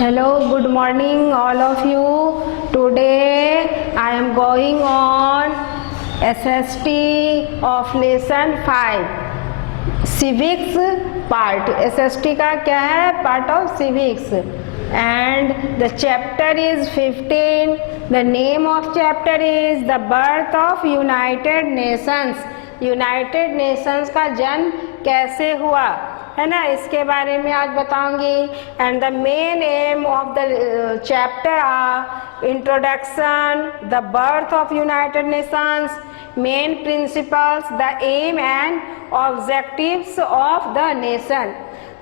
Hello, good morning all of you. Today I am going on SST of lesson 5 civics part. SST का क्या है? Part of civics and the chapter is 15. The name of chapter is the birth of United Nations. United Nations का जन्म कैसे हुआ है ना, इसके बारे में आज बताऊंगी. And the main aim of the chapter are introduction, the birth of United Nations, main principles, the aim and objectives of the nation.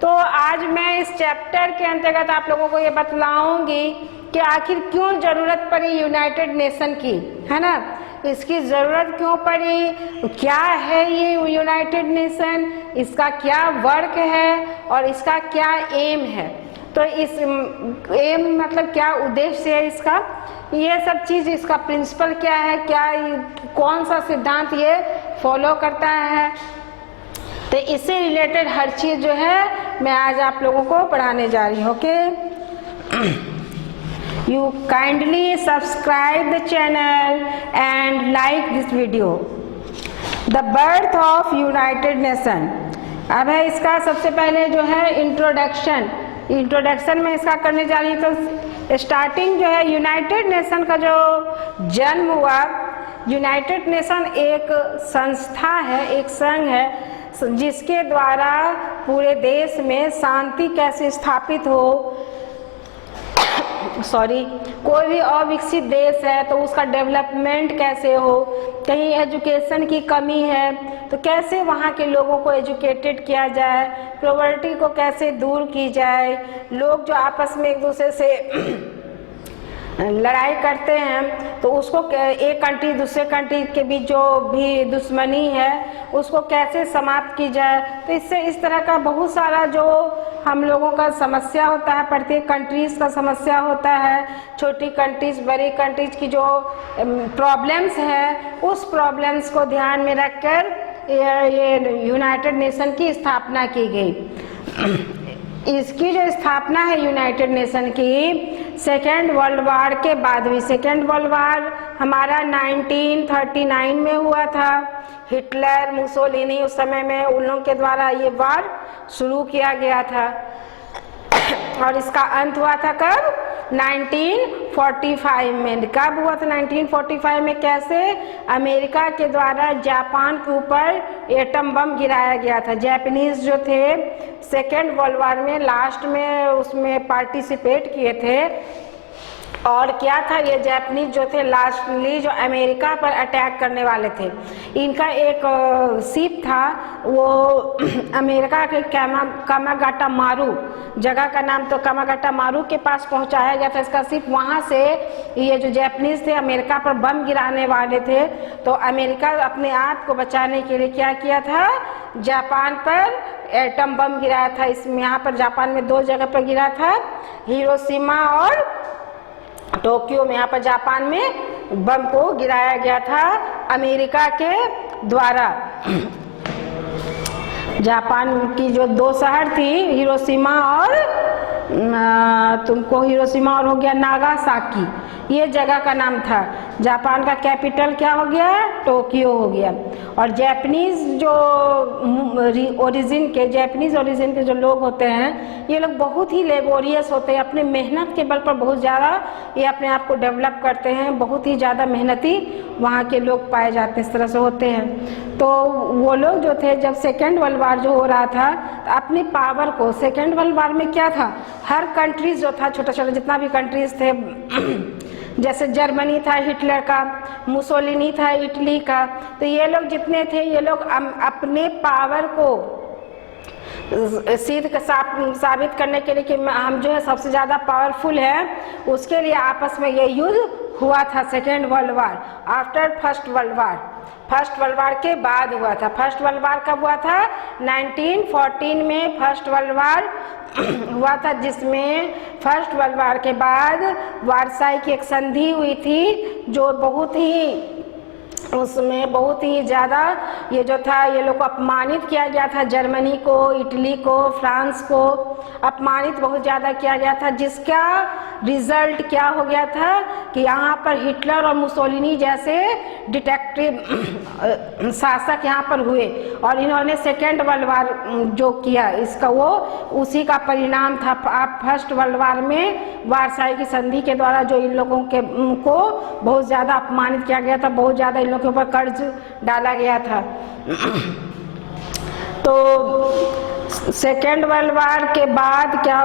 तो आज मैं इस चैप्टर के अंतर्गत आप लोगों को ये बतलाऊंगी कि आखिर क्यों जरूरत पड़ी यूनाइटेड नेशन की, है ना, इसकी ज़रूरत क्यों पड़ी, क्या है ये यूनाइटेड नेशन, इसका क्या वर्क है और इसका क्या एम है. तो इस एम मतलब क्या उद्देश्य है इसका, ये सब चीज़, इसका प्रिंसिपल क्या है, क्या कौन सा सिद्धांत ये फॉलो करता है, तो इससे रिलेटेड हर चीज़ जो है मैं आज आप लोगों को पढ़ाने जा रही हूँ. Okay, you kindly subscribe the channel and like this video. The birth of United Nation. अब है इसका सबसे पहले जो है इंट्रोडक्शन में इसका करने जा रही हूँ. तो स्टार्टिंग जो है यूनाइटेड नेशन का जो जन्म हुआ, यूनाइटेड नेशन एक संस्था है, एक संघ है जिसके द्वारा पूरे देश में शांति कैसे स्थापित हो, कोई भी अविकसित देश है तो उसका डेवलपमेंट कैसे हो, कहीं एजुकेशन की कमी है तो कैसे वहाँ के लोगों को एजुकेटेड किया जाए, पॉवर्टी को कैसे दूर की जाए, लोग जो आपस में एक दूसरे से लड़ाई करते हैं तो उसको एक कंट्री दूसरे कंट्री के बीच जो भी दुश्मनी है उसको कैसे समाप्त की जाए. तो इससे इस तरह का बहुत सारा जो हम लोगों का समस्या होता है, प्रत्येक कंट्रीज़ का समस्या होता है, छोटी कंट्रीज़ बड़ी कंट्रीज़ की जो प्रॉब्लम्स है उस प्रॉब्लम्स को ध्यान में रखकर ये यूनाइटेड नेशन की स्थापना की गई. इसकी जो स्थापना है यूनाइटेड नेशन की सेकेंड वर्ल्ड वार के बाद हुई. सेकेंड वर्ल्ड वार हमारा 1939 में हुआ था. हिटलर, मुसोलिनी उस समय में उन लोगों के द्वारा ये वार शुरू किया गया था और इसका अंत हुआ था कब? 1945 में. कब हुआ था 1945 में? कैसे? अमेरिका के द्वारा जापान के ऊपर एटम बम गिराया गया था. जापानीज जो थे सेकेंड वर्ल्ड वार में लास्ट में उसमें पार्टिसिपेट किए थे. और क्या था, ये जापानीज जो थे लास्टली जो अमेरिका पर अटैक करने वाले थे, इनका एक शिप था, वो अमेरिका के कामागाटा मारू जगह का नाम, तो कामागाटा मारू के पास पहुंचाया गया था इसका शिप. वहां से ये जो जापानीज थे अमेरिका पर बम गिराने वाले थे, तो अमेरिका अपने आप को बचाने के लिए क्या किया था, जापान पर एटम बम गिराया था. इसमें यहाँ पर जापान में 2 जगह पर गिरा था, हिरोशिमा और टोक्यो में. यहाँ पर जापान में बम को गिराया गया था अमेरिका के द्वारा. जापान की जो 2 शहर थी, हिरोशिमा और तुमको हिरोशिमा और हो गया नागासाकी, ये जगह का नाम था. जापान का कैपिटल क्या हो गया? टोक्यो हो गया. और जापानीज जो जापानीज ओरिजिन के जो लोग होते हैं, ये लोग बहुत ही लेबोरियस होते हैं. अपने मेहनत के बल पर बहुत ज़्यादा ये अपने आप को डेवलप करते हैं. बहुत ही ज़्यादा मेहनती वहाँ के लोग पाए जाते हैं, इस तरह से होते हैं. तो वो लोग जो थे, जब सेकेंड वर्ल्ड वार जो हो रहा था, तो अपनी पावर को, सेकेंड वर्ल्ड वार में क्या था, हर कंट्रीज जो था, छोटा छोटा जितना भी कंट्रीज थे, जैसे जर्मनी था हिटलर का, मुसोलिनी था इटली का, तो ये लोग जितने थे, ये लोग अपने पावर को सिद्ध साबित करने के लिए कि हम जो है सबसे ज़्यादा पावरफुल है, उसके लिए आपस में ये युद्ध हुआ था. सेकेंड वर्ल्ड वार after first world war. First world war के बाद हुआ था. फर्स्ट वर्ल्ड वार कब हुआ था? 1914 में फर्स्ट वर्ल्ड वार हुआ था, जिसमें फर्स्ट वर्ल्ड वार के बाद वारसाई की एक संधि हुई थी जो बहुत ही उसमें बहुत ही ज़्यादा ये जो था ये लोग को अपमानित किया गया था, जर्मनी को, इटली को, फ्रांस को अपमानित बहुत ज़्यादा किया गया था, जिसका रिजल्ट क्या हो गया था कि यहाँ पर हिटलर और मुसोलिनी जैसे डिटेक्टिव शासक यहाँ पर हुए और इन्होंने सेकेंड वर्ल्ड वार जो किया इसका वो उसी का परिणाम था। आप फर्स्ट वर्ल्ड वार में वारसाई की संधि के द्वारा जो इन लोगों के को बहुत ज़्यादा अपमानित किया गया था, बहुत ज़्यादा इन लोगों के ऊपर कर्ज डाला गया था। तो सेकेंड वर्ल्ड वार के बाद क्या,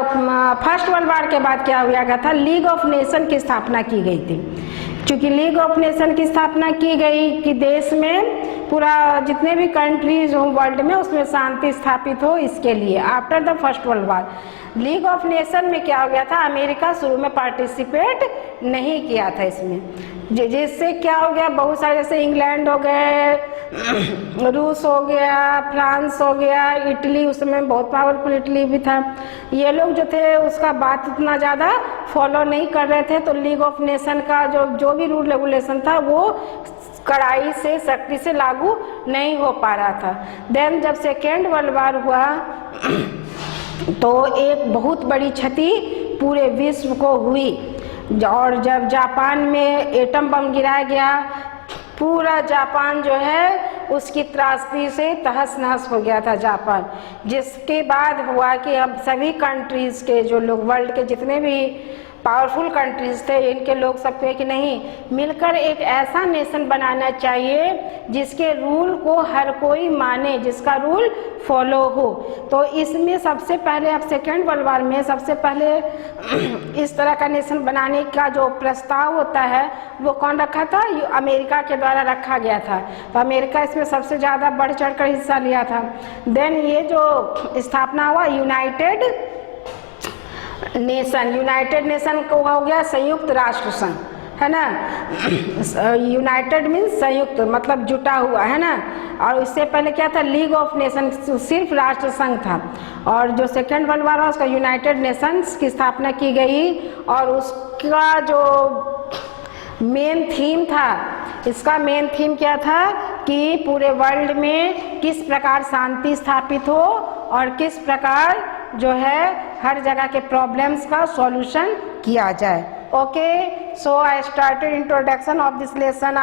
फर्स्ट वर्ल्ड वार के बाद क्या हुआ गया था, लीग ऑफ नेशन की स्थापना की गई थी। चूँकि लीग ऑफ नेशन की स्थापना की गई कि देश में पूरा जितने भी कंट्रीज हो वर्ल्ड में उसमें शांति स्थापित हो, इसके लिए after the first world war league of nation में क्या हो गया था, अमेरिका शुरू में पार्टिसिपेट नहीं किया था इसमें, जिससे क्या हो गया, बहुत सारे जैसे इंग्लैंड हो गए, रूस हो गया, फ्रांस हो गया, इटली, उसमें बहुत पावरफुल इटली भी था, ये लोग जो थे उसका बात इतना ज़्यादा फॉलो नहीं कर रहे थे। तो लीग ऑफ नेशन का जो भी रूल रेगुलेशन था वो कड़ाई से सख्ती से लागू नहीं हो पा रहा था। देन जब सेकेंड वर्ल्ड वार हुआ तो एक बहुत बड़ी क्षति पूरे विश्व को हुई और जब जापान में एटम बम गिराया गया, पूरा जापान जो है उसकी त्रासदी से तहस नहस हो गया था जापान। जिसके बाद हुआ कि अब सभी कंट्रीज़ के जो लोग वर्ल्ड के जितने भी पावरफुल कंट्रीज थे इनके लोग सब कहे कि नहीं, मिलकर एक ऐसा नेशन बनाना चाहिए जिसके रूल को हर कोई माने, जिसका रूल फॉलो हो। तो इसमें सबसे पहले अब सेकेंड वर्ल्ड वार में सबसे पहले इस तरह का नेशन बनाने का जो प्रस्ताव होता है वो कौन रखा था, अमेरिका के द्वारा रखा गया था। तो अमेरिका इसमें सबसे ज़्यादा बढ़ चढ़ कर हिस्सा लिया था। देन ये जो स्थापना हुआ यूनाइटेड नेशन को हो गया संयुक्त राष्ट्र संघ, है ना। यूनाइटेड मीन्स संयुक्त, मतलब जुटा हुआ, है ना। और इससे पहले क्या था, लीग ऑफ नेशन, सिर्फ राष्ट्र संघ था। और जो सेकेंड वर्ल्ड वार हुआ उसका यूनाइटेड नेशंस की स्थापना की गई और उसका जो मेन थीम था, इसका मेन थीम क्या था कि पूरे वर्ल्ड में किस प्रकार शांति स्थापित हो और किस प्रकार जो है हर जगह के प्रॉब्लम्स का सॉल्यूशन किया जाए। Okay, so I started introduction of this lesson.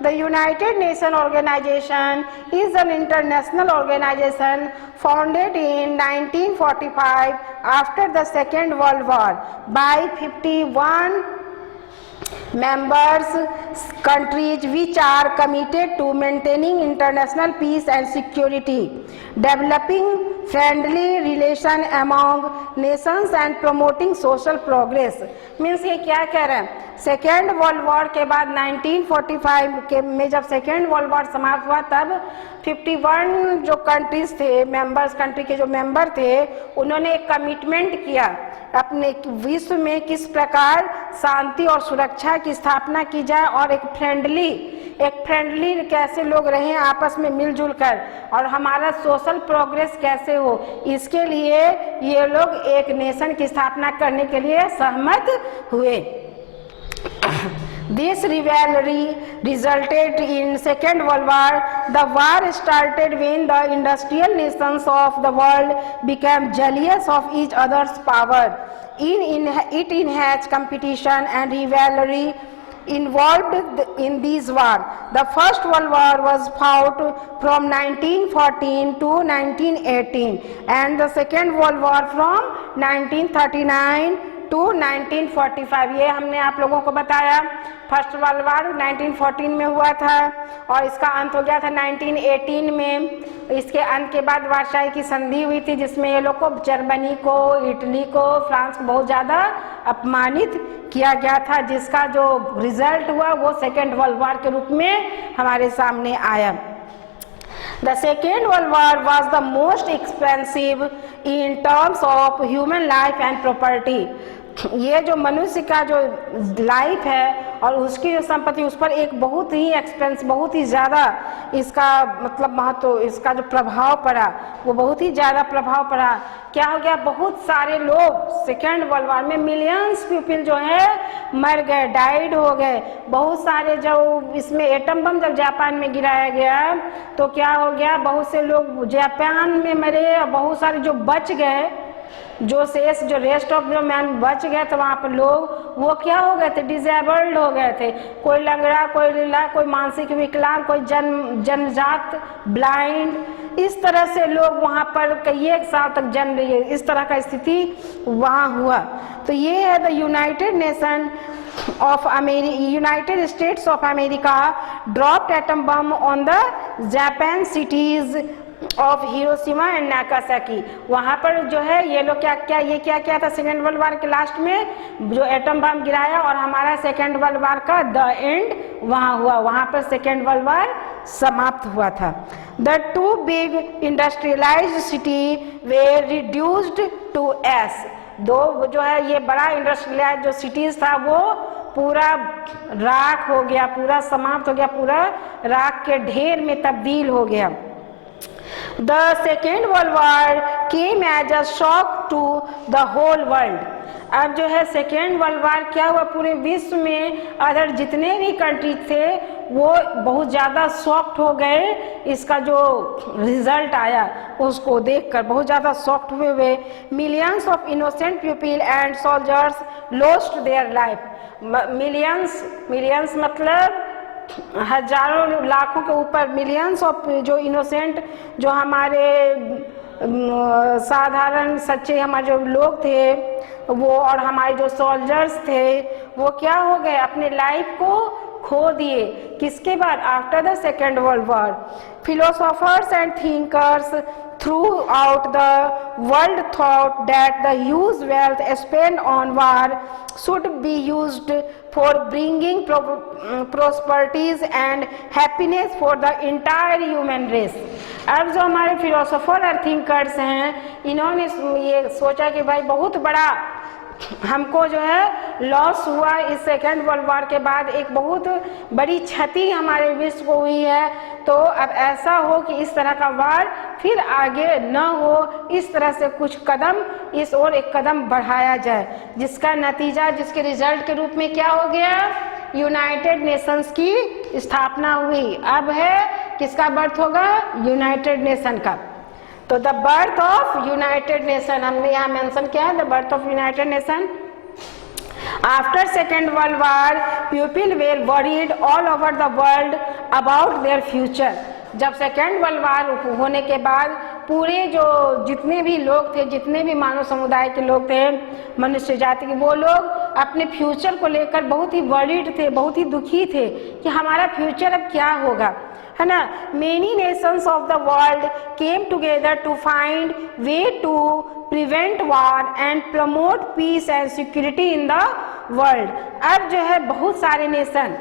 The United Nations Organization is an international organization founded in 1945 after the Second World War by 51 members countries which are committed to maintaining international peace and security, developing friendly relation among nations and promoting social progress। Means ये क्या कह रहे हैं, second world war के बाद 1945 के में जब सेकेंड वर्ल्ड वॉर समाप्त हुआ तब 51 जो कंट्रीज थे, मेंबर्स कंट्री के जो मेंबर थे, उन्होंने एक कमिटमेंट किया अपने विश्व में किस प्रकार शांति और सुरक्षा की स्थापना की जाए और एक फ्रेंडली कैसे लोग रहें आपस में मिलजुल कर, और हमारा सोशल प्रोग्रेस कैसे हो, इसके लिए ये लोग एक नेशन की स्थापना करने के लिए सहमत हुए। This rivalry resulted in Second World War. The war started when the industrial nations of the world became jealous of each other's power. It enhanced competition and rivalry involved in these wars. The First World War was fought from 1914 to 1918 and the Second World War from 1939 to 1945। ये हमने आप लोगों को बताया। First world war 1914 में हुआ था और इसका अंत हो गया था 1918 में। इसके अंत के बाद वारसाई की संधि हुई थी जिसमें ये लोग को जर्मनी को, इटली को, फ्रांस को बहुत ज़्यादा अपमानित किया गया था, जिसका जो रिजल्ट हुआ वो सेकेंड वर्ल्ड वार के रूप में हमारे सामने आया। The Second World War was the most expensive in terms of human life and property। ये जो मनुष्य का जो लाइफ है और उसकी जो संपत्ति, उस पर एक बहुत ही एक्सपेंस, बहुत ही ज़्यादा इसका मतलब महत्व, इसका जो प्रभाव पड़ा वो बहुत ही ज़्यादा प्रभाव पड़ा। क्या हो गया, बहुत सारे लोग सेकेंड वर्ल्ड वार में मिलियंस पीपल जो है मर गए, डाइड हो गए। बहुत सारे जो इसमें एटम बम जब जापान में गिराया गया तो क्या हो गया, बहुत से लोग जापान में मरे और बहुत सारे जो बच गए, जो शेष जो रेस्ट ऑफ जो मैन बच गए थे वहाँ पर लोग, वो क्या हो गए थे, डिजेबल्ड हो गए थे। कोई लंगड़ा, कोई लीला, कोई मानसिक विकलांग, कोई जन्मजात ब्लाइंड, इस तरह से लोग वहाँ पर कई एक साल तक जन्म लिए, इस तरह का स्थिति वहाँ हुआ। तो ये है the United nation of United states of America dropped atom bomb on the Japan cities of Hiroshima and Nagasaki. वहाँ पर जो है ये लोग क्या किया था, सेकेंड वर्ल्ड वार के लास्ट में जो एटम बम गिराया और हमारा सेकेंड वर्ल्ड वार का द एंड वहाँ हुआ, वहाँ पर सेकेंड वर्ल्ड वार समाप्त हुआ था। The two big industrialised city were reduced to ash. दो जो है ये बड़ा इंडस्ट्रियलाइज्ड जो सिटीज था वो पूरा राख हो गया, पूरा समाप्त हो गया, पूरा राख के ढेर में तब्दील हो गया। The Second World War came as a shock to the whole world. अब जो है सेकेंड वर्ल्ड वार क्या हुआ, पूरे विश्व में अदर जितने भी कंट्री थे वो बहुत ज़्यादा शॉक्ड हो गए। इसका जो रिजल्ट आया उसको देखकर बहुत ज़्यादा शॉक्ड हुए। Millions of innocent people and soldiers lost their life. Millions मतलब हजारों लाखों के ऊपर, मिलियंस ऑफ जो इनोसेंट, जो हमारे साधारण सच्चे हमारे जो लोग थे वो, और हमारे जो सोल्जर्स थे वो क्या हो गए, अपने लाइफ को खो दिए। किसके बाद, after the second world war. Philosophers and thinkers throughout the world thought that the huge wealth spent on war should be used for bringing prosperities and happiness for the entire human race. अब जो हमारे philosopher और thinkers हैं इन्होंने ये सोचा कि भाई बहुत बड़ा हमको जो है लॉस हुआ, इस सेकेंड वर्ल्ड वॉर के बाद एक बहुत बड़ी क्षति हमारे विश्व को हुई है। तो अब ऐसा हो कि इस तरह का वार फिर आगे न हो, इस तरह से कुछ कदम इस ओर एक कदम बढ़ाया जाए, जिसका नतीजा, जिसके रिजल्ट के रूप में क्या हो गया, यूनाइटेड नेशंस की स्थापना हुई। अब है किसका बर्थ होगा, यूनाइटेड नेशन का। तो the birth of United Nation हमने यहाँ मेंशन किया है, the birth of United Nation. After second world war people were worried all over the world about their future. जब सेकेंड वर्ल्ड वार होने के बाद पूरे जो जितने भी लोग थे, जितने भी मानव समुदाय के लोग थे, मनुष्य जाति के, वो लोग अपने फ्यूचर को लेकर बहुत ही वरीड थे, बहुत ही दुखी थे कि हमारा फ्यूचर अब क्या होगा, है ना। Many nations of the world came together to find way to prevent war and promote peace and security in the world. अब जो है बहुत सारे नेशन,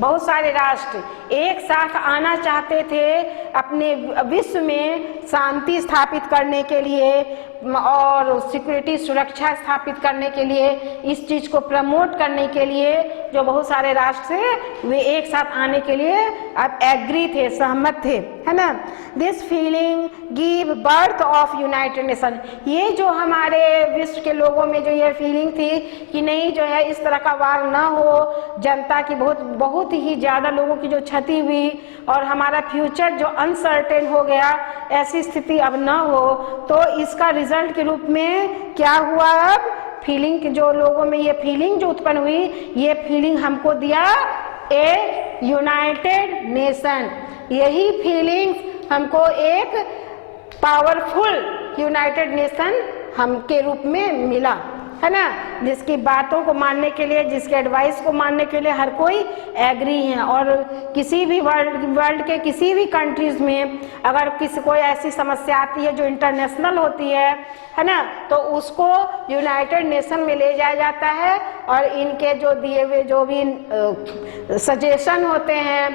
बहुत सारे राष्ट्र एक साथ आना चाहते थे अपने विश्व में शांति स्थापित करने के लिए और सिक्योरिटी, सुरक्षा स्थापित करने के लिए, इस चीज़ को प्रमोट करने के लिए जो बहुत सारे राष्ट्र थे वे एक साथ आने के लिए अब एग्री थे, सहमत थे, है ना। This feeling give birth of United nation. ये जो हमारे विश्व के लोगों में जो ये फीलिंग थी कि नहीं जो है इस तरह का वार ना हो, जनता की बहुत ही ज़्यादा लोगों की जो क्षति हुई और हमारा फ्यूचर जो अनसर्टेन हो गया, ऐसी स्थिति अब ना हो, तो इसका रिजल्ट के रूप में क्या हुआ, अब फीलिंग जो लोगों में ये फीलिंग जो उत्पन्न हुई, ये फीलिंग हमको दिया ए यूनाइटेड नेशन। यही फीलिंग्स हमको एक पावरफुल यूनाइटेड नेशन हम के रूप में मिला, है ना, जिसकी बातों को मानने के लिए, जिसके एडवाइस को मानने के लिए हर कोई एग्री है। और किसी भी वर्ल्ड के किसी भी कंट्रीज में अगर किसी कोई ऐसी समस्या आती है जो इंटरनेशनल होती है ना, तो उसको यूनाइटेड नेशन में ले जाया जाता है और इनके जो दिए हुए जो भी सजेशन होते हैं,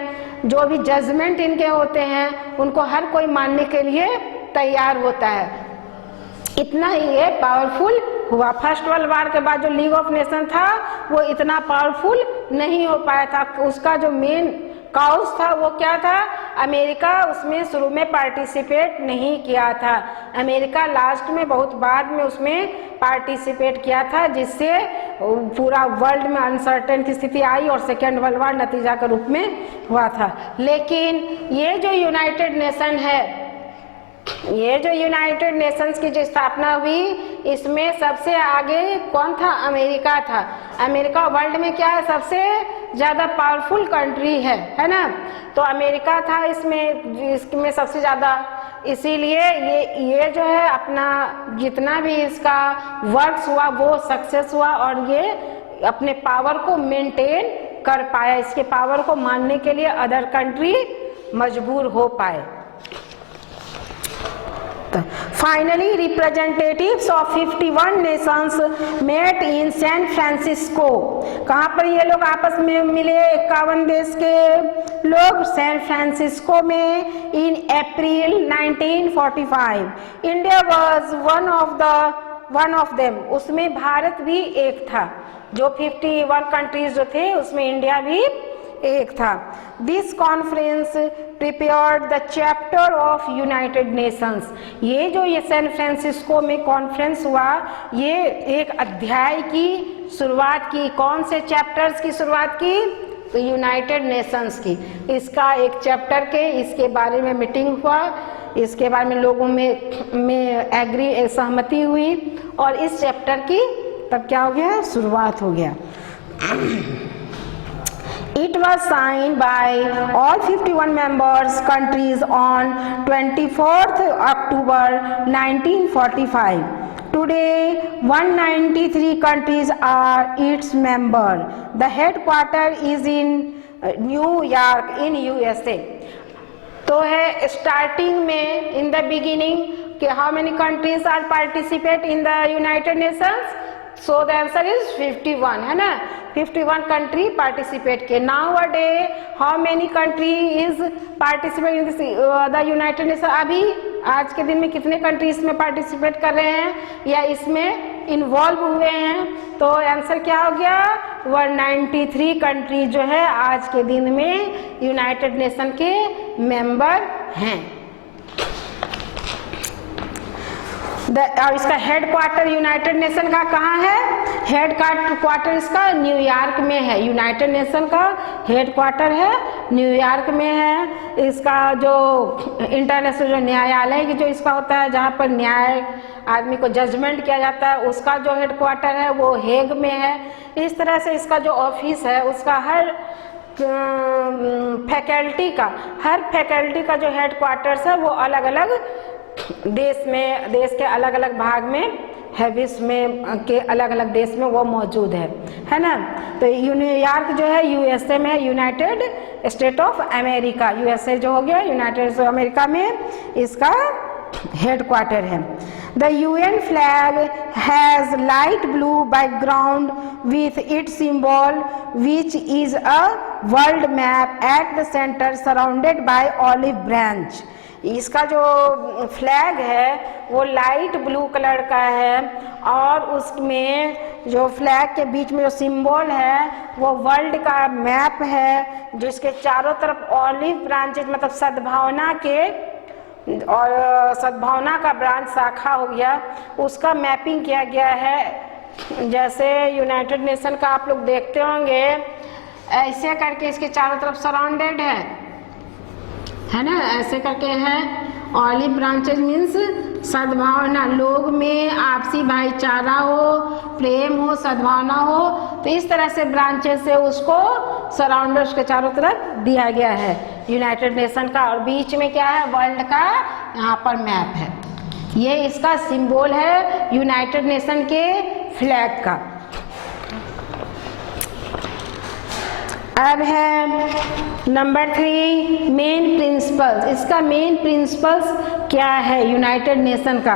जो भी जजमेंट इनके होते हैं, उनको हर कोई मानने के लिए तैयार होता है। इतना ही ये पावरफुल हुआ। फर्स्ट वर्ल्ड वार के बाद जो लीग ऑफ नेशन था वो इतना पावरफुल नहीं हो पाया था। उसका जो मेन काउस था वो क्या था, अमेरिका उसमें शुरू में पार्टिसिपेट नहीं किया था। अमेरिका लास्ट में बहुत बाद में उसमें पार्टिसिपेट किया था, जिससे पूरा वर्ल्ड में अनसर्टेन की स्थिति आई और सेकेंड वर्ल्ड वॉर नतीजा के रूप में हुआ था। लेकिन ये जो यूनाइटेड नेशन है, ये जो यूनाइटेड नेशंस की जो स्थापना हुई, इसमें सबसे आगे कौन था? अमेरिका था। अमेरिका वर्ल्ड में क्या है? सबसे ज़्यादा पावरफुल कंट्री है ना। तो अमेरिका था इसमें सबसे ज़्यादा, इसीलिए ये जो है अपना जितना भी इसका वर्क्स हुआ वो सक्सेस हुआ और ये अपने पावर को मेंटेन कर पाया। इसके पावर को मानने के लिए अदर कंट्री मजबूर हो पाए। Finally, representatives of 51 nations met in San Francisco. कहाँ पर ये लोग आपस में मिले? 51 देश के लोग सैन फ्रांसिस्को में in April 1945. India was one of them. उसमें भारत भी एक था। जो 51 कंट्रीज जो थे उसमें इंडिया भी एक था। This conference prepared the chapter of United Nations. ये जो ये सैन फ्रांसिस्को में कॉन्फ्रेंस हुआ, ये एक अध्याय की शुरुआत की। कौन से चैप्टर्स की शुरुआत की? तो यूनाइटेड नेशंस की। इसका एक चैप्टर के इसके बारे में मीटिंग हुआ, इसके बारे में लोगों में सहमति हुई और इस चैप्टर की तब क्या हो गया? शुरुआत हो गया। It was signed by all 51 members countries on 24th October 1945. Today, 193 countries are its member. The headquarters is in New York in USA. तो है स्टार्टिंग में in the beginning कि how many countries are participate in the United Nations? So the answer is 51 है ना। 51 country participate किए। Nowadays how many country is participate in the United Nations? अभी आज के दिन में कितने कंट्री इसमें पार्टिसिपेट कर रहे हैं या इसमें इन्वॉल्व हुए हैं? तो आंसर क्या हो गया? 193 कंट्री जो है आज के दिन में यूनाइटेड नेशन के मेंबर हैं। और इसका हेड क्वार्टर यूनाइटेड नेशन का कहाँ है? हेड क्वार्टर इसका न्यूयॉर्क में है। यूनाइटेड नेशन का हेड क्वार्टर है न्यूयॉर्क में है। इसका जो इंटरनेशनल जो न्यायालय की जो इसका होता है, जहाँ पर न्याय आदमी को जजमेंट किया जाता है, उसका जो हेड क्वार्टर है वो हेग में है। इस तरह से इसका जो ऑफिस है उसका हर फैकल्टी का जो हेड क्वार्टर्स है वो अलग अलग देश के अलग अलग भाग में है, विश्व में के अलग अलग देश में वो मौजूद है ना। तो न्यूयॉर्क जो है यूएसए में है, United state of America. USA जो हो गया यूनाइटेड स्टेट ऑफ अमेरिका में इसका हेड क्वार्टर है। The UN flag has light blue background with its symbol which is a world map at the centre surrounded by olive branch. इसका जो flag है वो लाइट ब्लू कलर का है और उसमें जो फ्लैग के बीच में जो सिंबल है वो वर्ल्ड का मैप है, जो इसके चारों तरफ ऑलिव ब्रांचेज मतलब सद्भावना का ब्रांच शाखा हो गया, उसका मैपिंग किया गया है। जैसे यूनाइटेड नेशन का आप लोग देखते होंगे ऐसे करके इसके चारों तरफ सराउंडेड है ना, ऐसे करके है। ऑलिव ब्रांचेज मीन्स सद्भावना, लोग में आपसी भाईचारा हो, प्रेम हो, सद्भावना हो, तो इस तरह से ब्रांचेज से उसको सराउंडर्स के चारों तरफ दिया गया है यूनाइटेड नेशन का। और बीच में क्या है? वर्ल्ड का यहाँ पर मैप है। ये इसका सिंबल है यूनाइटेड नेशन के फ्लैग का। अब है नंबर 3 मेन प्रिंसिपल्स। इसका मेन प्रिंसिपल्स क्या है यूनाइटेड नेशन का?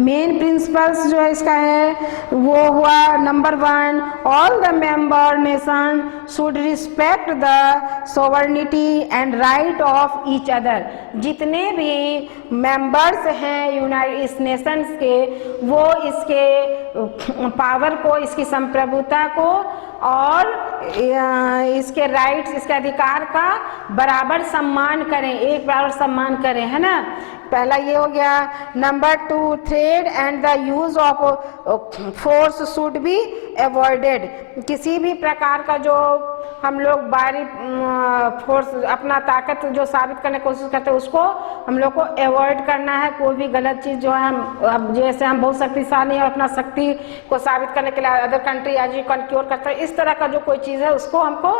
मेन प्रिंसिपल्स जो है इसका है वो हुआ number 1, all the member nation should respect the sovereignty and right of each other. जितने भी मेंबर्स हैं इस नेशंस के, वो इसके पावर को, इसकी संप्रभुता को और इसके राइट्स, इसके अधिकार का बराबर सम्मान करें, एक बराबर सम्मान करें, है ना। पहला ये हो गया। Number 2, threat and the use of force should be avoided. किसी भी प्रकार का जो हम लोग बाहरी फोर्स, अपना ताकत जो साबित करने की कोशिश करते हैं, उसको हम लोग को अवॉइड करना है। कोई भी गलत चीज़ जो है, हम जैसे हम बहुत शक्तिशाली है, अपना शक्ति को साबित करने के लिए अदर कंट्री आज यू कंक्योर करते हैं, इस तरह का जो कोई चीज़ है उसको हमको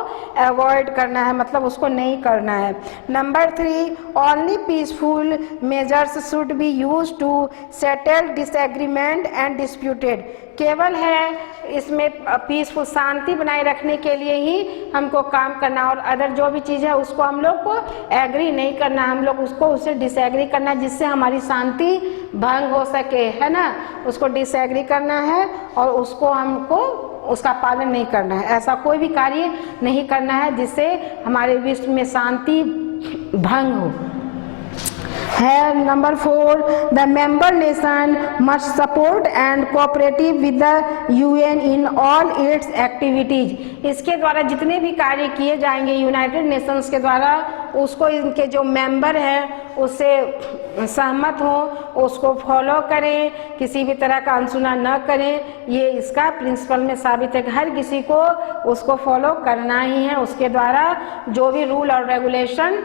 अवॉइड करना है, मतलब उसको नहीं करना है। Number 3, only peaceful measures should be use to settle disagreement and disputed. केवल है इसमें पीसफुल शांति बनाए रखने के लिए ही हमको काम करना, और अदर जो भी चीज़ है उसको हम लोग को एग्री नहीं करना, हम लोग उसको उससे डिसएग्री करना, जिससे हमारी शांति भंग हो सके, है ना। उसको डिसएग्री करना है और उसको हमको उसका पालन नहीं करना है। ऐसा कोई भी कार्य नहीं करना है जिससे हमारे विश्व में शांति भंग हो। है number 4, the member nation must support and cooperative with the UN in all it's activities. इसके द्वारा जितने भी कार्य किए जाएंगे यूनाइटेड नेशंस के द्वारा, उसको इनके जो मेंबर हैं उससे सहमत हो, उसको फॉलो करें, किसी भी तरह का अनसुना न करें। ये इसका प्रिंसिपल में साबित है कि हर किसी को उसको फॉलो करना ही है। उसके द्वारा जो भी रूल और रेगुलेशन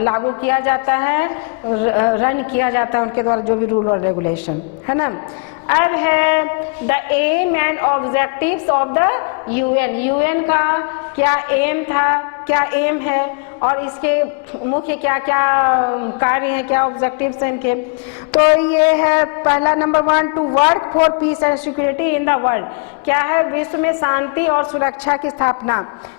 लागू किया जाता है, रन किया जाता है, उनके द्वारा जो भी रूल और रेगुलेशन, है ना। अब है the aim and objectives of the UN. UN का क्या एम था, क्या एम है, और इसके मुख्य क्या क्या कार्य हैं, क्या ऑब्जेक्टिव्स हैं इनके। तो ये है पहला number 1, to work for peace and security in the world. क्या है, विश्व में शांति और सुरक्षा की स्थापना।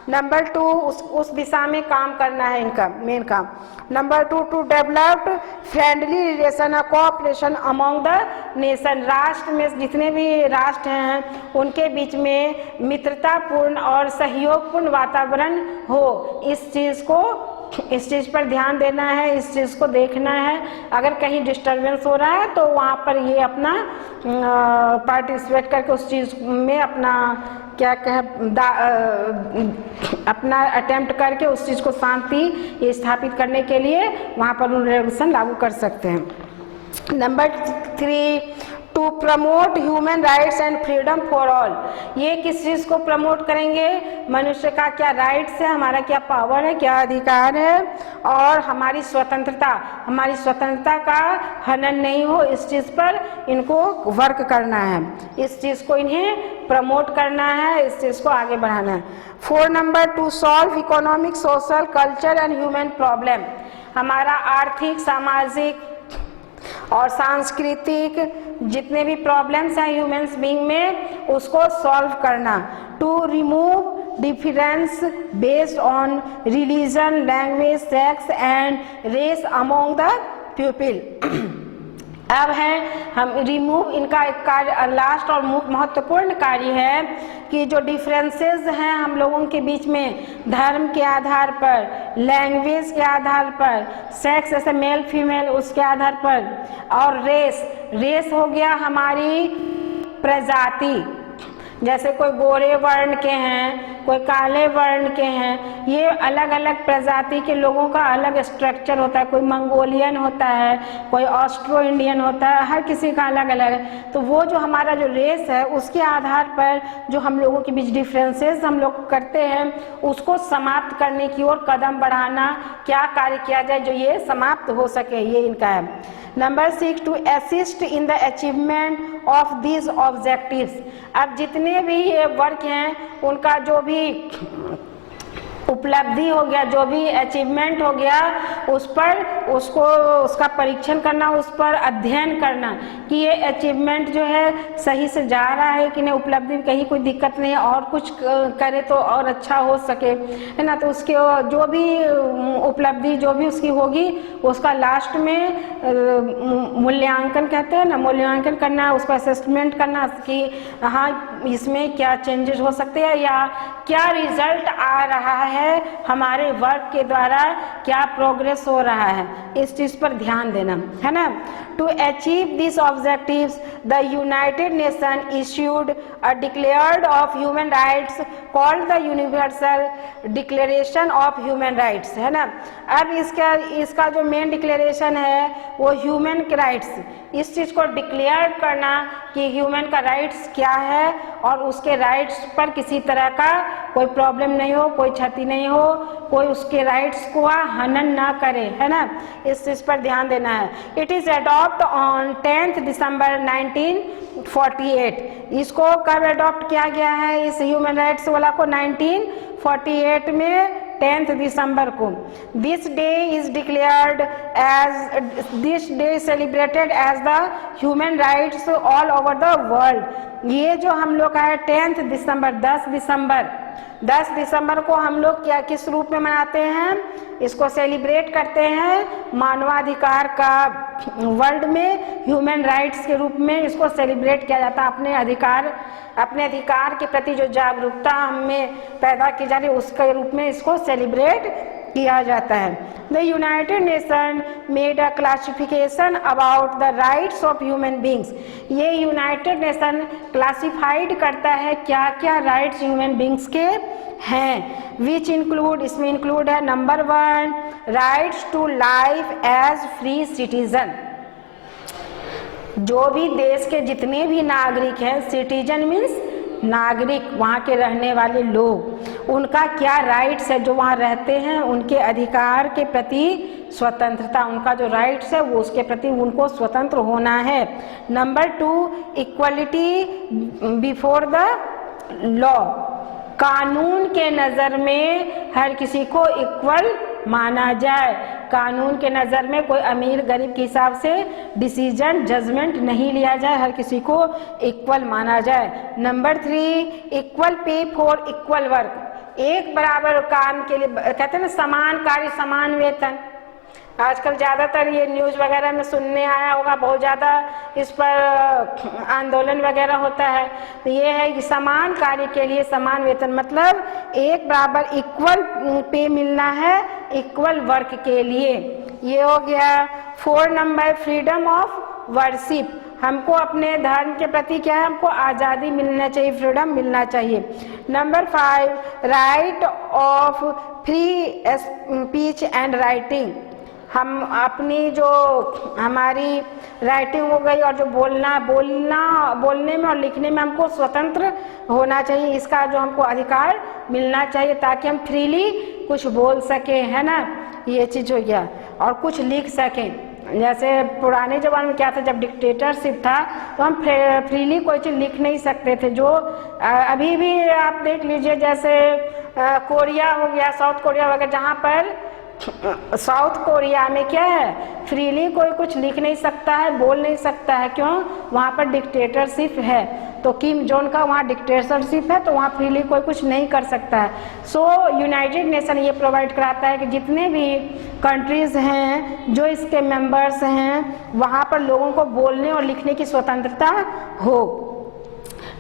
नंबर 2, उस दिशा में काम करना है इनका मेन काम। Number 2, to develop friendly relation और कोऑपरेशन अमॉन्ग द नेशन। राष्ट्र में जितने भी राष्ट्र हैं उनके बीच में मित्रतापूर्ण और सहयोगपूर्ण वातावरण हो। इस चीज़ पर ध्यान देना है, इस चीज़ को देखना है। अगर कहीं डिस्टर्बेंस हो रहा है तो वहाँ पर ये अपना पार्टिसिपेट करके उस चीज़ में अपना क्या अपना अटेम्प्ट करके उस चीज़ को शांति स्थापित करने के लिए वहाँ पर रूल रेगुलेशन लागू कर सकते हैं। Number 3, to promote human rights and freedom for all. ये किस चीज़ को प्रमोट करेंगे, मनुष्य का क्या राइट्स है, हमारा क्या पावर है, क्या अधिकार है, और हमारी स्वतंत्रता का हनन नहीं हो, इस चीज़ पर इनको वर्क करना है, इस चीज़ को इन्हें प्रमोट करना है, इस चीज़ को आगे बढ़ाना है। 4 number, to solve economic, social, culture and human problem. हमारा आर्थिक, सामाजिक और सांस्कृतिक जितने भी प्रॉब्लम्स हैं ह्यूमंस बीइंग में, उसको सॉल्व करना। To remove difference based on religion, language, sex and race among the people. अब है हम रिमूव, इनका एक कार्य लास्ट और महत्वपूर्ण कार्य है कि जो डिफरेंसेस हैं हम लोगों के बीच में, धर्म के आधार पर, लैंग्वेज के आधार पर, सेक्स जैसे मेल फीमेल उसके आधार पर, और रेस हो गया हमारी प्रजाति, जैसे कोई गोरे वर्ण के हैं, कोई काले वर्ण के हैं, ये अलग अलग प्रजाति के लोगों का अलग स्ट्रक्चर होता है। कोई मंगोलियन होता है, कोई ऑस्ट्रो इंडियन होता है, हर किसी का अलग अलग है। तो वो जो हमारा जो रेस है उसके आधार पर जो हम लोगों के बीच डिफरेंसेस हम लोग करते हैं, उसको समाप्त करने की ओर कदम बढ़ाना, क्या कार्य किया जाए जो ये समाप्त हो सके, ये इनका है। Number 6, to assist in the achievement of this objectives. अब जितने भी ये वर्क हैं उनका जो भी उपलब्धि हो गया, जो भी अचीवमेंट हो गया, उसका परीक्षण करना, उस पर अध्ययन करना कि ये अचीवमेंट जो है सही से जा रहा है कि नहीं, उपलब्धि में कहीं कोई दिक्कत नहीं है, और कुछ करे तो और अच्छा हो सके, है ना। तो उसके जो भी उपलब्धि जो भी उसकी होगी उसका लास्ट में मूल्यांकन कहते हैं ना, मूल्यांकन करना, उसका असेसमेंट करना कि हाँ इसमें क्या चेंजेस हो सकते हैं या क्या रिजल्ट आ रहा है है, हमारे वर्क के द्वारा क्या प्रोग्रेस हो रहा है, इस चीज़ पर ध्यान देना है ना। To achieve this objectives the United Nation issued a declared of human rights called the universal declaration of human rights, है ना। अब इसका जो मेन डिक्लेरेशन है वो ह्यूमन के राइट्स, इस चीज़ को डिक्लेयर करना कि ह्यूमन का राइट्स क्या है और उसके राइट्स पर किसी तरह का कोई प्रॉब्लम नहीं हो, कोई क्षति नहीं हो, कोई उसके राइट्स को हनन ना करे, है ना, इस चीज़ पर ध्यान देना है। इट इज़ अडॉप्ट ऑन 10 दिसंबर 1948। इसको कब अडॉप्ट किया गया है इस ह्यूमन राइट्स वाला को? 1948 में 10 दिसंबर को। This day is declared as this day celebrated as the human rights all over the world. ये जो हम लोग का है 10 दिसंबर 10 दिसंबर को हम लोग क्या किस रूप में मनाते हैं? इसको सेलिब्रेट करते हैं मानवाधिकार का, वर्ल्ड में ह्यूमन राइट्स के रूप में इसको सेलिब्रेट किया जाता है। अपने अधिकार के प्रति जो जागरूकता हमें पैदा की जा रही है उसके रूप में इसको सेलिब्रेट किया जाता है। The United Nation made a classification about the rights of human beings. ये यूनाइटेड नेशन क्लासिफाइड करता है क्या क्या राइट्स ह्यूमन बींग्स के हैं, विच इंक्लूड, इसमें इंक्लूड है number 1 rights to life as free citizen. जो भी देश के जितने भी नागरिक हैं, सिटीजन मीन्स नागरिक, वहाँ के रहने वाले लोग, उनका क्या राइट्स है, जो वहाँ रहते हैं उनके अधिकार के प्रति स्वतंत्रता, उनका जो राइट्स है वो उसके प्रति उनको स्वतंत्र होना है। Number 2 equality before the law, कानून के नज़र में हर किसी को इक्वल माना जाए, कानून के नज़र में कोई अमीर गरीब के हिसाब से डिसीजन जजमेंट नहीं लिया जाए, हर किसी को इक्वल माना जाए। Number 3 equal pay for equal work, एक बराबर काम के लिए, कहते हैं ना समान कार्य समान वेतन। आजकल ज़्यादातर ये न्यूज़ वगैरह में सुनने आया होगा, बहुत ज़्यादा इस पर आंदोलन वगैरह होता है। तो ये है कि समान कार्य के लिए समान वेतन, मतलब एक बराबर इक्वल पे मिलना है इक्वल वर्क के लिए। ये हो गया। 4 नंबर फ्रीडम ऑफ वर्शिप, हमको अपने धर्म के प्रति क्या है, हमको आज़ादी मिलना चाहिए, फ्रीडम मिलना चाहिए। Number 5 right of free speech and writing, हम अपनी जो हमारी राइटिंग हो गई और जो बोलने में और लिखने में हमको स्वतंत्र होना चाहिए, इसका जो हमको अधिकार मिलना चाहिए ताकि हम फ्रीली कुछ बोल सकें, है ना, ये चीज़ हो गया, और कुछ लिख सकें। जैसे पुराने ज़माने में क्या था, जब डिक्टेटरशिप था तो हम फ्रीली कोई चीज़ लिख नहीं सकते थे, जो अभी भी आप देख लीजिए, जैसे कोरिया हो गया, साउथ कोरिया वगैरह, जहाँ पर साउथ कोरिया में क्या है, फ्रीली कोई कुछ लिख नहीं सकता है, बोल नहीं सकता है, क्यों? वहाँ पर डिक्टेटरशिप है, तो किम जोन का वहाँ डिक्टेटरशिप है, तो वहाँ फ्रीली कोई कुछ नहीं कर सकता है। सो यूनाइटेड नेशन ये प्रोवाइड कराता है कि जितने भी कंट्रीज़ हैं जो इसके मेंबर्स हैं, वहाँ पर लोगों को बोलने और लिखने की स्वतंत्रता हो।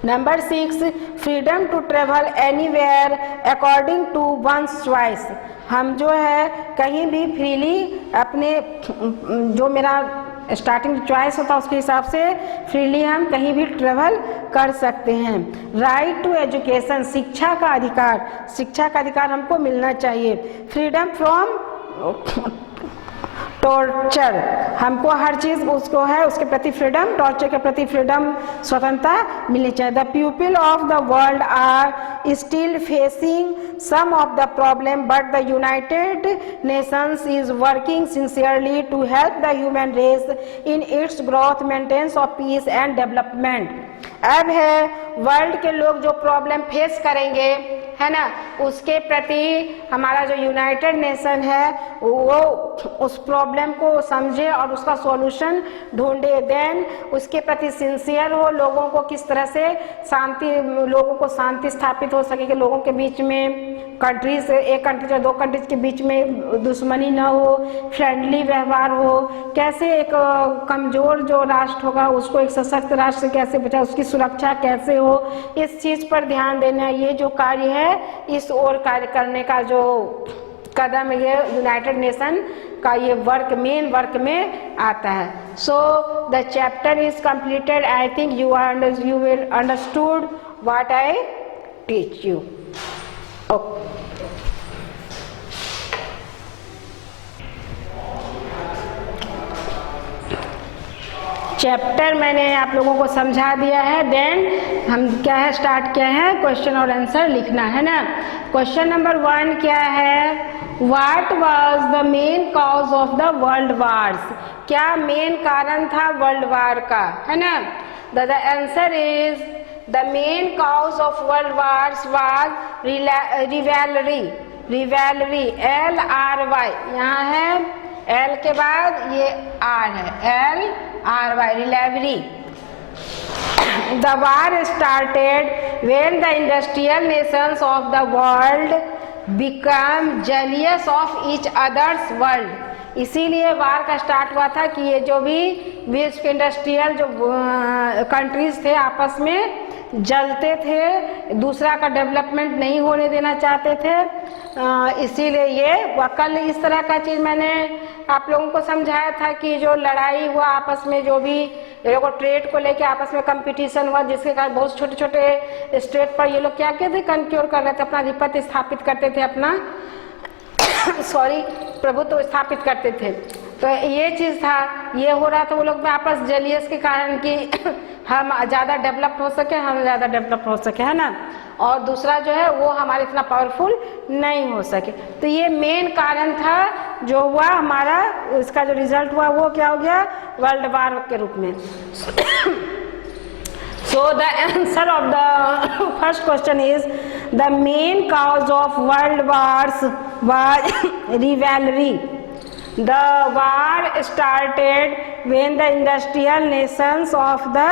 Number 6 freedom to travel anywhere according to one's choice, हम जो है कहीं भी फ्रीली अपने, जो मेरा स्टार्टिंग चॉइस होता है उसके हिसाब से फ्रीली हम कहीं भी ट्रेवल कर सकते हैं। राइट टू एजुकेशन, शिक्षा का अधिकार हमको मिलना चाहिए। फ्रीडम फ्रॉम टॉर्चर, हमको हर चीज़ उसको है उसके प्रति फ्रीडम, टॉर्चर के प्रति फ्रीडम, स्वतंत्रता मिलनी चाहिए। The people of the world are still facing some of the problem, but the United Nations is working sincerely to help the human race in its growth, maintenance of peace and development. अब है world के लोग जो problem face करेंगे, है ना, उसके प्रति हमारा जो यूनाइटेड नेशन है वो उस प्रॉब्लम को समझे और उसका सॉल्यूशन ढूंढे, देन उसके प्रति सिंसियर हो, लोगों को किस तरह से लोगों को शांति स्थापित हो सके, लोगों के बीच में कंट्रीज, एक कंट्री या दो कंट्रीज के बीच में दुश्मनी न हो, फ्रेंडली व्यवहार हो, कैसे एक कमजोर जो राष्ट्र होगा उसको एक सशक्त राष्ट्र से कैसे बचाए, उसकी सुरक्षा कैसे हो, इस चीज पर ध्यान देना, ये जो कार्य है इस ओर कार्य करने का जो कदम ये यूनाइटेड नेशन का ये वर्क, मेन वर्क में आता है। So the chapter is completed. I think you will understood what I teach you. Chapter मैंने आप लोगों को समझा दिया है। देन हम क्या है स्टार्ट किया है, क्वेश्चन और आंसर लिखना है ना। क्वेश्चन नंबर 1 क्या है, what was the main cause of the world wars, क्या मेन कारण था वर्ल्ड वार का, है ना। The answer is the main cause of world wars was rivalry, rivalry LRY, यहाँ है L के बाद ये R है, LRY, रिवैलरी। The war started when the industrial nations of the world become jealous of each other's world। इसीलिए वार का start हुआ था कि ये जो भी विश्व के इंडस्ट्रियल जो कंट्रीज थे आपस में जलते थे, दूसरा का डेवलपमेंट नहीं होने देना चाहते थे। इसीलिए ये कल इस तरह का चीज मैंने आप लोगों को समझाया था कि जो लड़ाई हुआ आपस में, जो भी ये लोग ट्रेड को लेके आपस में कंपटीशन हुआ, जिसके कारण बहुत छोटे छोटे स्टेट पर ये लोग क्या कहते थे, कंक्योर कर रहे थे, अपना अधिपत्य स्थापित करते थे, अपना प्रभुत्व स्थापित करते थे। तो ये चीज था, ये हो रहा था वो लोग में आपस जलियस के कारण कि हम ज़्यादा डेवलप हो सके, हम ज़्यादा डेवलप हो सके, है ना, और दूसरा जो है वो हमारे इतना पावरफुल नहीं हो सके। तो ये मेन कारण था जो हुआ हमारा, इसका जो रिजल्ट हुआ वो क्या हो गया, वर्ल्ड वार के रूप में। So the answer of the first question is the main cause of world wars was rivalry. The war started when the industrial nations of the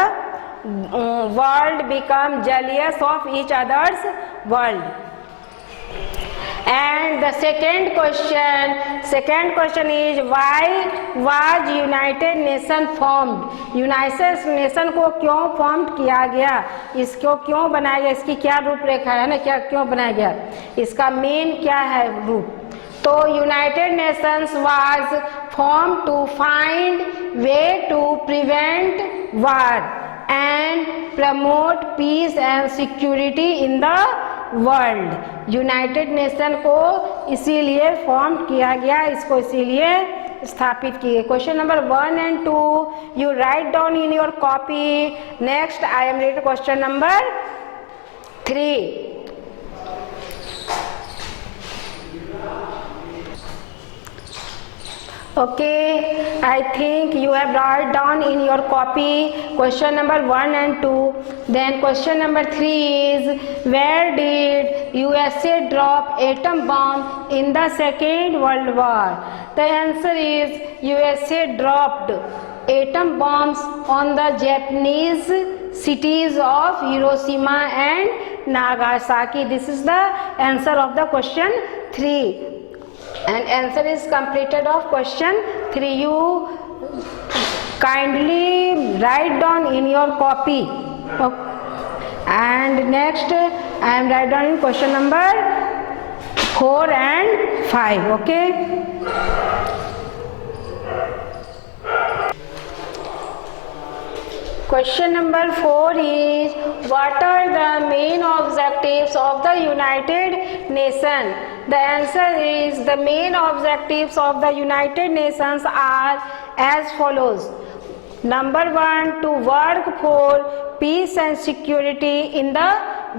world become jealous of each other's world. And the second question is why was United Nation formed? United Nation को क्यों form किया गया, इसको क्यों बनाया गया, इसकी क्या रूपरेखा है ना, क्या क्यों बनाया गया, इसका मेन क्या है रूप। तो United Nations was form to find way to prevent war and promote peace and security in the world. United Nation को इसीलिए फॉर्म किया गया, इसको इसीलिए स्थापित किए। Question number 1 and 2 you write down in your copy. Next I am reading question number 3। Okay, I think you have write down in your copy question number 1 and 2. Then question number 3 is where did USA drop atom bomb in the Second World War? The answer is USA dropped atom bombs on the Japanese cities of Hiroshima and Nagasaki. This is the answer of the question 3. And answer is completed of question 3. You kindly write down in your copy. And next I am write down in question number 4 and 5. Okay. Question number 4 is what are the main objectives of the United Nations? The answer is the main objectives of the United Nations are as follows. Number 1, to work for peace and security in the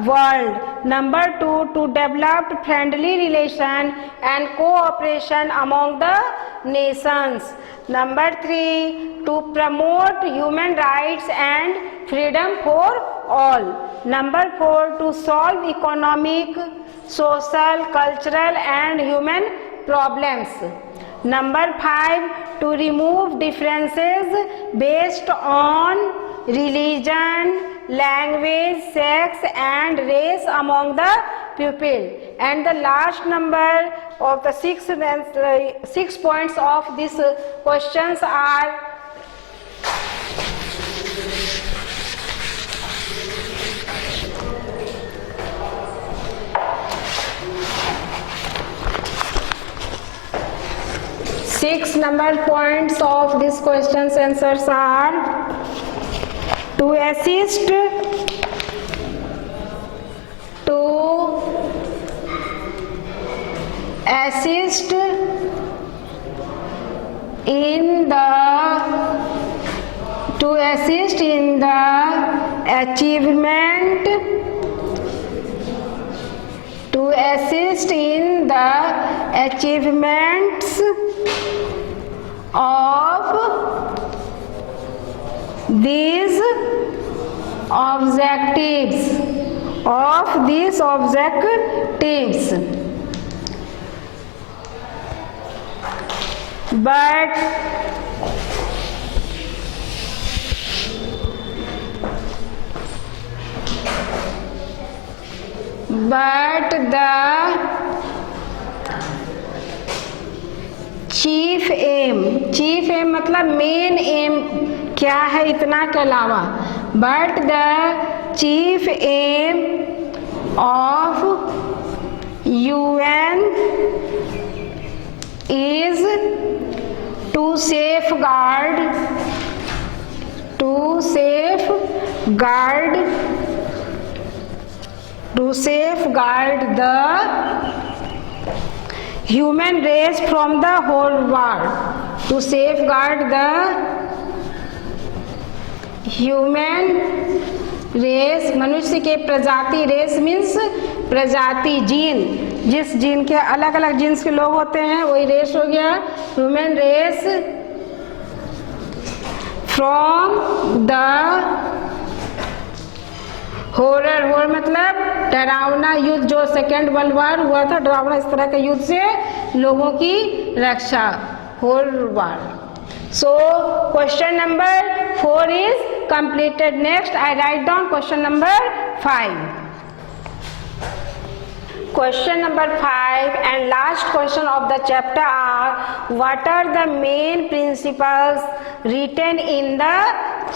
world. Number 2, to develop friendly relation and cooperation among the nations. Number 3, to promote human rights and freedom for all. Number 4, to solve economic, social, cultural and human problems. Number 5, to remove differences based on religion, language, sex and race among the pupil. And the last number of the 6 points of these questions are six number points of these questions answers are: to assist in the achievement achievements of these objectives but the chief aim मतलब main M क्या है इतना के अलावा, but the chief aim of UN is to safeguard the human race from the whole world. To safeguard the human race, मनुष्य के प्रजाति, race means प्रजाति, जीन, जिस जीन के अलग अलग जीन्स के लोग होते हैं वही रेस हो गया, human race, from the horror मतलब डरावना युद्ध, जो सेकेंड वर्ल्ड वॉर हुआ था, डरावना इस तरह के युद्ध से लोगों की रक्षा, horror war. So question number 4 is completed. Next I write down question number 5. Question number 5 and last question of the chapter are: what are the main principles written in the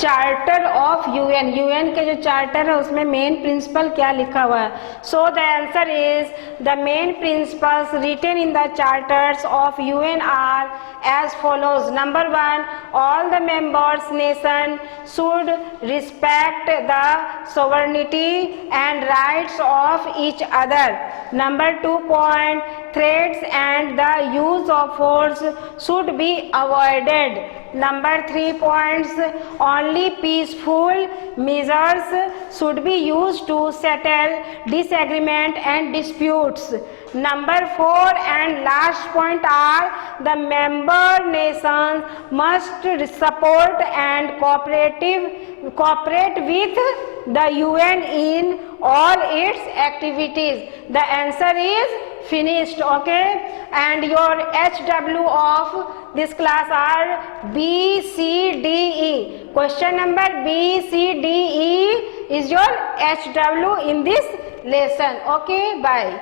charter of UN? UN के जो charter है उसमें main principal क्या लिखा हुआ है? So the answer is the main principles written in the charters of UN are as follows. Number 1, all the members nation should respect the sovereignty and rights of each other. Number 2 point, threats and the use of force should be avoided. Number 3 points, only peaceful measures should be used to settle disagreement and disputes. Number 4 and last point are the member nations must support and cooperate with the UN in all its activities. The answer is finished. Okay, and your HW of this class are B, C, D, E. Question number B, C, D, E is your HW in this lesson. Okay, bye.